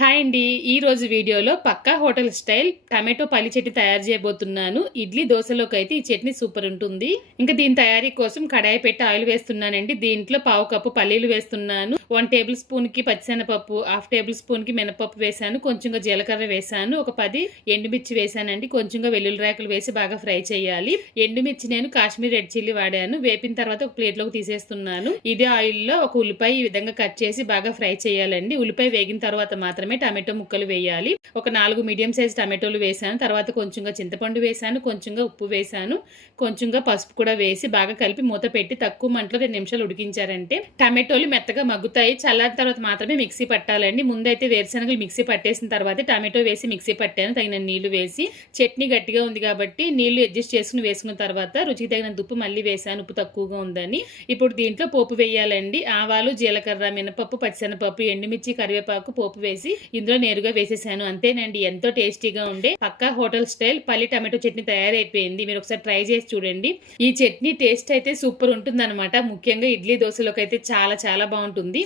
Hi అండి. ఈ రోజు వీడియోలో పక్కా హోటల్ స్టైల్ టమాటో పల్లి చట్నీ తయారు చేయబోతున్నాను. ఇడ్లీ దోశలోకి అయితే ఈ చట్నీ సూపర్ ఉంటుంది. ఇంకా దీని తయారీ కోసం కడాయి పెట్టి ఆయిల్ వేస్తున్నానండి. దీంట్లో పావు కప్పు పల్లీలు వేస్తున్నాను. 1 టేబుల్ స్పూన్ కి పచ్చిశనగపప్పు, హాఫ్ టేబుల్ స్పూన్ కి మినపప్పు వేసాను. కొంచెంగా జీలకర్ర వేసాను. ఒక 10 ఎండుమిర్చి వేసానండి. కొంచెంగా వెల్లుల్లి రేకలు వేసి బాగా ఫ్రై చేయాలి. ఎండుమిర్చి నేను కాశ్మీర్ రెడ్ చిల్లీ వాడాను. వేపిన తర్వాత ఒక ప్లేట్ లోకి తీసేస్తున్నాను. ఇదే ఆయిల్ లో ఒక ఉల్లిపాయ ఈ విధంగా కట్ చేసి బాగా ఫ్రై చేయాలండి. ఉల్లిపాయ వేగిన తర్వాత మాత్రమే టమాటో ముక్కలు వేయాలి. ఒక 4 మీడియం సైజ్ టమాటోలు వేసాను. తర్వాత కొంచెంగా చింతపండు వేసాను. కొంచెంగా ఉప్పు వేసాను. కొంచెంగా పసుపు కూడా వేసి బాగా కలిపి మూత పెట్టి తక్కువ మంటలో 2 నిమిషాలు ఉడికించారంటే టమాటోలు మెత్తగా మగ్గుతాయి. చల్లారిన తర్వాత మాత్రమే మిక్సీ పట్టాలండి. ముందైతే వేరుశనగలు మిక్సీ పట్టేసిన తర్వాత టమాటో వేసి మిక్సీ పట్టాను. తగిన నీళ్లు వేసి చట్నీ గట్టిగా ఉంది కాబట్టి నీళ్లు అడ్జస్ట్ చేసుకుని వేసుకున్న తర్వాత రుచికి తగినంత ఉప్పు మళ్ళీ వేసాను. ఉప్పు తక్కువగా ఉందని. ఇప్పుడు దీంట్లో పోపు వేయాలండి. ఆవాలు, జీలకర్ర, మినపప్పు, పచ్చిశనగపప్పు, ఎండుమిర్చి, కరివేపాకు పోపు వేసి ఇందులో నేరుగా వేసేసాను. అంతేనండి, ఎంతో టేస్టీగా ఉండే పక్కా హోటల్ స్టైల్ పల్లి టమాటో చట్నీ తయారైపోయింది. మీరు ఒకసారి ట్రై చేసి చూడండి. ఈ చట్నీ టేస్ట్ అయితే సూపర్ ఉంటుంది అనమాట. ముఖ్యంగా ఇడ్లీ దోశలోకి అయితే చాలా చాలా బాగుంటుంది.